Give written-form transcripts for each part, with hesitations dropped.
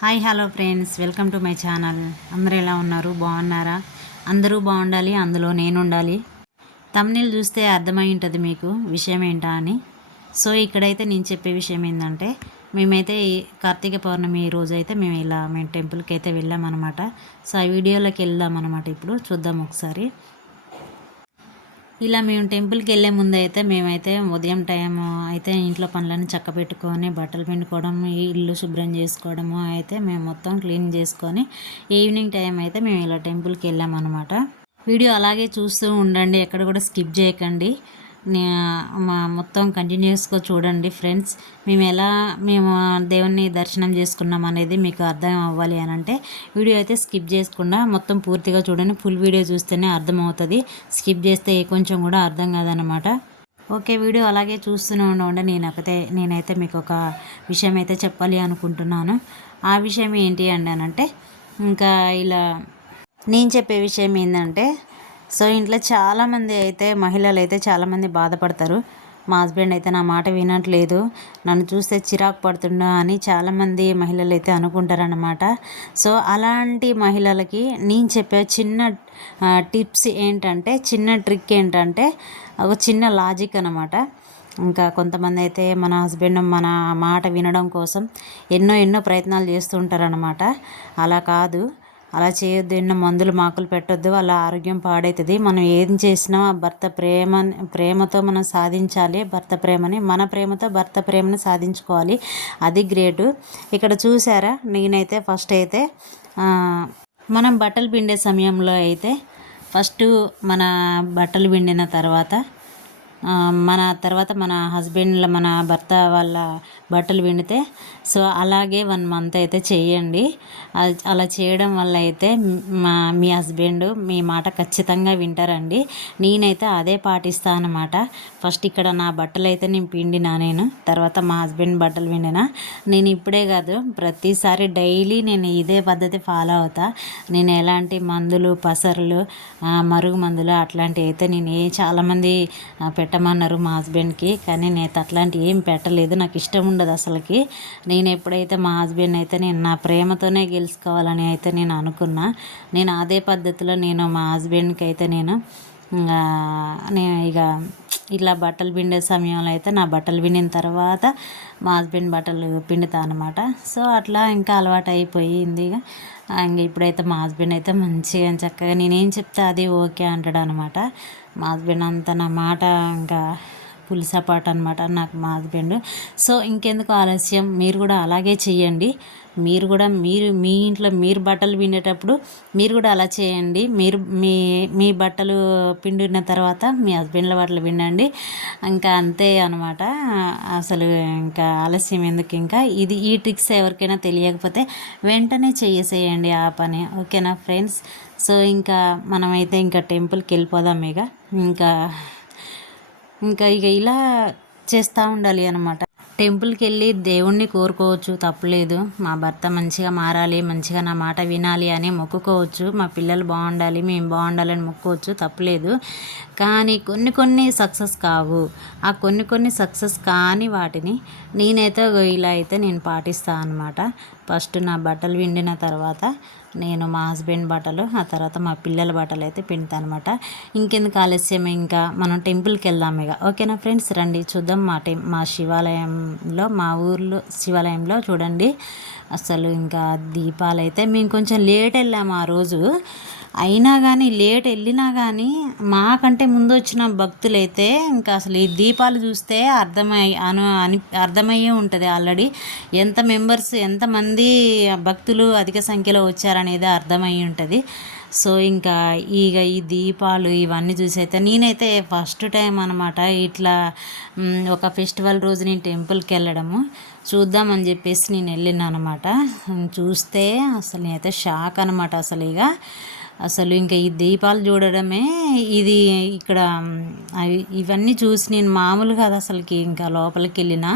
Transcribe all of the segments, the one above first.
Hi hello friends, welcome to my channel. అందరూ ఎలా ఉన్నారు? బాగున్నారా? అందరూ బాగుండాలి, అందులో నేను ఉండాలి. తమ్నెయిల్ చూస్తే అర్థమై ఉంటుంది మీకు విషయం ఏంటా అని. సో ఇక్కడైతే నేను చెప్పే విషయం ఏంటంటే, మేమైతే ఈ కార్తీక పౌర్ణమి రోజు అయితే మేము టెంపుల్కి అయితే వెళ్ళామన్నమాట. సో ఆ వీడియోలోకి వెళ్దాం అనమాట. ఇప్పుడు చూద్దాం ఒకసారి. ఇలా మేము టెంపుల్కి వెళ్ళే ముందు అయితే మేమైతే ఉదయం టైం అయితే ఇంట్లో పనులను చక్కబెట్టుకొని బట్టలు పిండుకోవడం, ఇల్లు శుభ్రం చేసుకోవడము అయితే మేము మొత్తం క్లీన్ చేసుకొని ఈవినింగ్ టైం అయితే మేము ఇలా టెంపుల్కి వెళ్ళామన్నమాట. వీడియో అలాగే చూస్తూ ఉండండి, ఎక్కడ కూడా స్కిప్ చేయకండి. మా మొత్తం కంటిన్యూస్గా చూడండి ఫ్రెండ్స్. మేము దేవుణ్ణి దర్శనం చేసుకున్నాం అనేది మీకు అర్థం అవ్వాలి అని అంటే వీడియో అయితే స్కిప్ చేయకుండా మొత్తం పూర్తిగా చూడండి. ఫుల్ వీడియో చూస్తేనే అర్థమవుతుంది, స్కిప్ చేస్తే కొంచెం కూడా అర్థం కాదనమాట. ఓకే, వీడియో అలాగే చూస్తూనే ఉండండి. నేనైతే మీకు ఒక విషయం అయితే చెప్పాలి అనుకుంటున్నాను. ఆ విషయం ఏంటి అంటే ఇంకా ఇలా నేను చెప్పే విషయం ఏంటంటే, సో ఇంట్లో చాలామంది అయితే మహిళలు అయితే చాలామంది బాధపడతారు. మా హస్బెండ్ అయితే నా మాట వినట్లేదు, నన్ను చూస్తే చిరాకు పడుతుండా అని చాలామంది మహిళలు అయితే అనుకుంటారన్నమాట. సో అలాంటి మహిళలకి నేను చెప్పే చిన్న టిప్స్ ఏంటంటే, చిన్న ట్రిక్ ఏంటంటే ఒక చిన్న లాజిక్ అనమాట. ఇంకా కొంతమంది అయితే మన హస్బెండ్ మన మాట వినడం కోసం ఎన్నో ప్రయత్నాలు చేస్తూ ఉంటారనమాట. అలా కాదు, అలా చేయొద్దు, ఎన్నో మందులు మాకులు పెట్టొద్దు, వాళ్ళ ఆరోగ్యం పాడవుతుంది. మనం ఏం చేసినా ప్రేమతో మనం సాధించాలి. భర్త ప్రేమని, మన ప్రేమతో భర్త ప్రేమని సాధించుకోవాలి. అది గ్రేటు. ఇక్కడ చూసారా, నేనైతే ఫస్ట్ అయితే మనం బట్టలు పిండే సమయంలో అయితే ఫస్ట్ మన బట్టలు పిండిన తర్వాత మన హస్బెండ్ మన భర్త వాళ్ళ బట్టలు పిండితే సో అలాగే 1 మంత్ అయితే చేయండి. అలా చేయడం వల్ల అయితే మీ హస్బెండ్ మీ మాట ఖచ్చితంగా వింటారండి. నేనైతే అదే పాటిస్తాను అనమాట. ఫస్ట్ ఇక్కడ నా బట్టలు అయితే నేను పిండినా, తర్వాత మా హస్బెండ్ బట్టలు పిండినా. నేను ఇప్పుడే కాదు, ప్రతిసారి డైలీ నేను ఇదే పద్ధతి ఫాలో అవుతా. నేను ఎలాంటి మందులు, పసరులు, మరుగు మందులు అట్లాంటివి అయితే చాలామంది పెట్టమన్నారు మా హస్బెండ్కి, కానీ నేను అట్లాంటివి ఏం పెట్టలేదు. నాకు ఇష్టం ఉండదు అసలుకి. నేను ఎప్పుడైతే మా హస్బెండ్ అయితే నేను నా ప్రేమతోనే గెలుచుకోవాలని అయితే నేను అనుకున్నా. నేను అదే పద్ధతిలో మా హస్బెండ్కి అయితే నేను ఇక ఇలా బట్టలు పిండే సమయంలో అయితే నా బట్టలు పిండిన తర్వాత మా హస్బెండ్ బట్టలు పిండుతా అనమాట. సో అట్లా ఇంకా అలవాటు అయిపోయింది. ఇంక ఇప్పుడైతే మా హస్బెండ్ అయితే మంచిగా చక్కగా నేనేం చెప్తే అది ఓకే అంటాడు అనమాట. మా హస్బెండ్ అంతా నా మాట ఇంకా పులిసపాటు అనమాట నాకు మా హస్బెండ్. సో ఇంకెందుకు ఆలస్యం, మీరు కూడా అలాగే చెయ్యండి. మీరు మీ ఇంట్లో మీరు బట్టలు పిండేటప్పుడు మీరు కూడా అలా చేయండి. మీరు మీ బట్టలు పిండిన తర్వాత మీ హస్బెండ్ల బట్టలు పిండండి. ఇంకా అంతే అనమాట. అసలు ఇంకా ఆలస్యం ఎందుకు. ఇంకా ఈ ట్రిక్స్ ఎవరికైనా తెలియకపోతే వెంటనే చేసేయండి ఆ పని. ఓకేనా ఫ్రెండ్స్? సో ఇంకా మనమైతే ఇంకా టెంపుల్కి వెళ్ళిపోదాం. ఇంకా ఇలా చేస్తూ ఉండాలి అనమాట. టెంపుల్కి వెళ్ళి దేవుణ్ణి కోరుకోవచ్చు, తప్పులేదు. మా భర్త మంచిగా మారాలి, మంచిగా నా మాట వినాలి అని మొక్కుకోవచ్చు. మా పిల్లలు బాగుండాలి, మేము బాగుండాలని మొక్కుకోవచ్చు, తప్పులేదు. కానీ కొన్ని సక్సెస్ కావు. ఆ కొన్ని సక్సెస్ కాని వాటిని నేనైతే ఇలా అయితే నేను పాటిస్తాను అనమాట. ఫస్ట్ నా బట్టలు పిండిన తర్వాత మా హస్బెండ్ బట్టలు, ఆ తర్వాత మా పిల్లల బట్టలు అయితే పిండుతాను అనమాట. ఇంకెందుకు ఆలస్యం, ఇంకా మనం టెంపుల్కి వెళ్దాం. ఓకేనా ఫ్రెండ్స్? రండి చూద్దాం. మా శివాలయంలో, మా ఊర్లో శివాలయంలో చూడండి. అసలు ఇంకా దీపాలు అయితే మేము కొంచెం లేట్ వెళ్ళాము ఆ రోజు. అయినా కానీ లేట్ వెళ్ళినా కానీ మాకంటే ముందు వచ్చిన భక్తులైతే ఇంకా అసలు ఈ దీపాలు చూస్తే అర్థమయ్యే ఉంటుంది ఆల్రెడీ ఎంతమంది భక్తులు అధిక సంఖ్యలో వచ్చారనేది అర్థమయ్యి ఉంటుంది. సో ఇంకా ఈ దీపాలు ఇవన్నీ చూసి అయితే నేనైతే ఫస్ట్ టైం అనమాట ఇట్లా ఒక ఫెస్టివల్ రోజు నేను టెంపుల్కి వెళ్ళడము చూద్దామని చెప్పేసి నేను వెళ్ళినా అనమాట. చూస్తే అసలు నేనైతే షాక్ అనమాట. అసలు ఇంకా ఈ దీపాలు చూడడమే ఇది ఇక్కడ ఇవన్నీ చూసి నేను మామూలు కాదు అసలుకి. ఇంకా లోపలికి వెళ్ళిన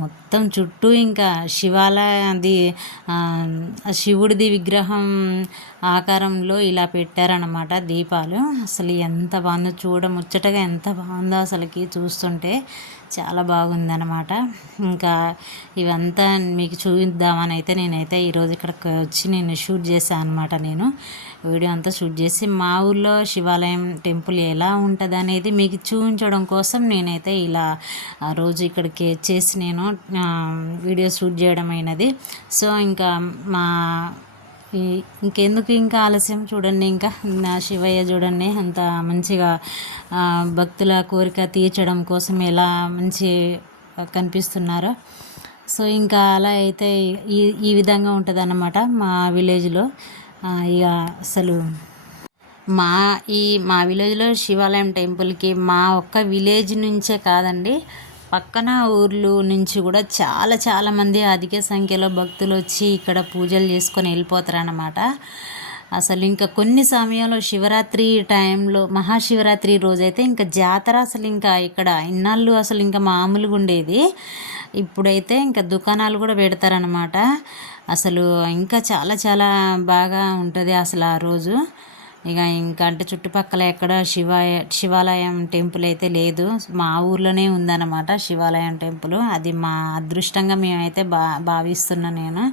మొత్తం చుట్టూ ఇంకా శివుడిది విగ్రహం ఆకారంలో ఇలా పెట్టారనమాట దీపాలు. అసలు ఎంత బాగుందో, ముచ్చటగా ఎంత బాగుందో అసలుకి చూస్తుంటే చాలా బాగుందన్నమాట. ఇంకా ఇవంతా మీకు చూపిద్దామని అయితే నేనైతే ఈరోజు ఇక్కడికి వచ్చి నేను షూట్ చేశాను అనమాట. నేను వీడియో అంతా షూట్ చేసి మా ఊర్లో శివాలయం టెంపుల్ ఎలా ఉంటుంది అనేది మీకు చూపించడం కోసం నేనైతే ఇలా రోజు ఇక్కడికి వచ్చేసి నేను వీడియో షూట్ చేయడం అయినది. సో ఇంకా మా ఇంకెందుకు ఇంకా ఆలస్యం, చూడండి ఇంకా నా శివయ్య చూడండి అంత మంచిగా భక్తుల కోరిక తీర్చడం కోసం ఎలా మంచి కనిపిస్తున్నారో. సో ఇంకా అలా అయితే ఈ ఈ విధంగా ఉంటుంది అన్నమాట మా విలేజ్లో. ఇక అసలు మా విలేజ్లో శివాలయం టెంపుల్కి మా ఒక్క విలేజ్ నుంచే కాదండి, పక్కన ఊర్లు నుంచి కూడా చాలా చాలామంది అధిక సంఖ్యలో భక్తులు వచ్చి ఇక్కడ పూజలు చేసుకొని వెళ్ళిపోతారన్నమాట. అసలు ఇంకా కొన్ని సమయంలో శివరాత్రి టైంలో, మహాశివరాత్రి రోజైతే ఇంకా జాతర అసలు ఇంకా ఇక్కడ ఇన్నాళ్ళు అసలు ఇంకా మామూలుగా ఉండేది. ఇప్పుడైతే ఇంకా దుకాణాలు కూడా పెడతారనమాట. అసలు ఇంకా చాలా చాలా బాగా ఉంటుంది అసలు ఆ రోజు. ఇక ఇంకా అంటే చుట్టుపక్కల ఎక్కడ శివాలయం టెంపుల్ అయితే లేదు, మా ఊర్లోనే ఉందన్నమాట శివాలయం టెంపుల్. అది మా అదృష్టంగా మేమైతే భావిస్తున్నా నేను.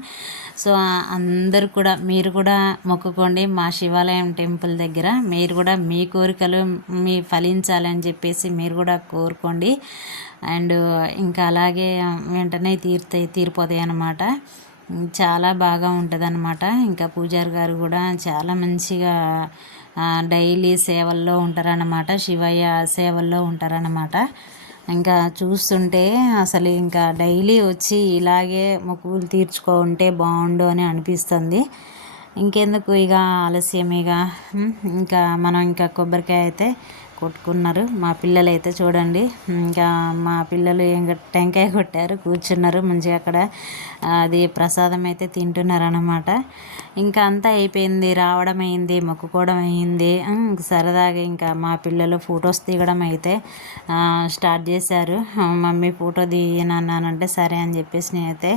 సో అందరు కూడా మీరు కూడా మొక్కుకోండి మా శివాలయం టెంపుల్ దగ్గర. మీరు కూడా మీ కోరికలు మీ ఫలించాలని చెప్పేసి మీరు కూడా కోరుకోండి. అండ్ ఇంకా అలాగే వెంటనే తీరిపోతాయి అన్నమాట. చాలా బాగా ఉంటుంది అన్నమాట. ఇంకా పూజారి గారు కూడా చాలా మంచిగా డైలీ సేవల్లో ఉంటారన్నమాట, శివయ్య సేవల్లో ఉంటారన్నమాట. ఇంకా చూస్తుంటే అసలు ఇంకా డైలీ వచ్చి ఇలాగే మొక్కులు తీర్చుకుంటే బాగుండు అని అనిపిస్తుంది. ఇంకెందుకు ఇక ఆలస్యం, ఇంకా మనం ఇంకా కొబ్బరికాయ అయితే కొట్టుకున్నారు మా పిల్లలు అయితే చూడండి. ఇంకా మా పిల్లలు ఇంకా టెంకాయ కొట్టారు, కూర్చున్నారు మంచిగా అక్కడ. అది ప్రసాదం అయితే తింటున్నారు అన్నమాట. ఇంకా అంతా అయిపోయింది, రావడం అయింది, మొక్కుకోవడం అయింది. సరదాగా ఇంకా మా పిల్లలు ఫొటోస్ దిగడం అయితే స్టార్ట్ చేశారు. మమ్మీ ఫోటో దిగనన్నానంటే సరే అని చెప్పేసి నేనైతే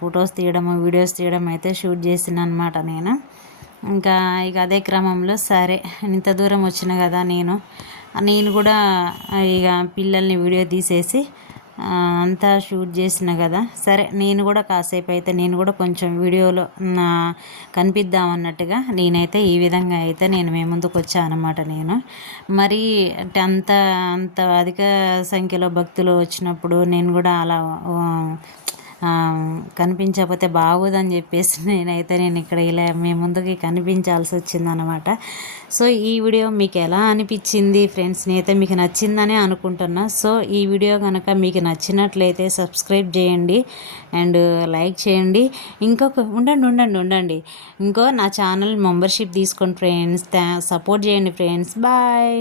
ఫొటోస్ తీయడము వీడియోస్ తీయడం అయితే షూట్ చేసిన అనమాట నేను. ఇంకా ఇక అదే క్రమంలో సరే ఇంత దూరం వచ్చిన కదా నేను కూడా ఇక పిల్లల్ని వీడియో తీసేసి అంతా షూట్ చేసిన కదా, సరే నేను కూడా కాసేపు అయితే నేను కూడా కొంచెం వీడియోలో కనిపిద్దామన్నట్టుగా నేనైతే ఈ విధంగా అయితే నేను మీ ముందుకు వచ్చాను అనమాట. నేను మరి అంటే అంత అధిక సంఖ్యలో భక్తులు వచ్చినప్పుడు నేను కూడా అలా కనిపించకపోతే బాగోదని చెప్పేసి నేను ఇక్కడ ఇలా మీ ముందుకి కనిపించాల్సి వచ్చిందనమాట. సో ఈ వీడియో మీకు ఎలా అనిపించింది ఫ్రెండ్స్? నేనైతే మీకు నచ్చిందనే అనుకుంటున్నా. సో ఈ వీడియో కనుక మీకు నచ్చినట్లయితే సబ్స్క్రైబ్ చేయండి అండ్ లైక్ చేయండి. ఉండండి ఇంకో నా ఛానల్ మెంబర్షిప్ తీసుకోండి ఫ్రెండ్స్, సపోర్ట్ చేయండి ఫ్రెండ్స్. బాయ్.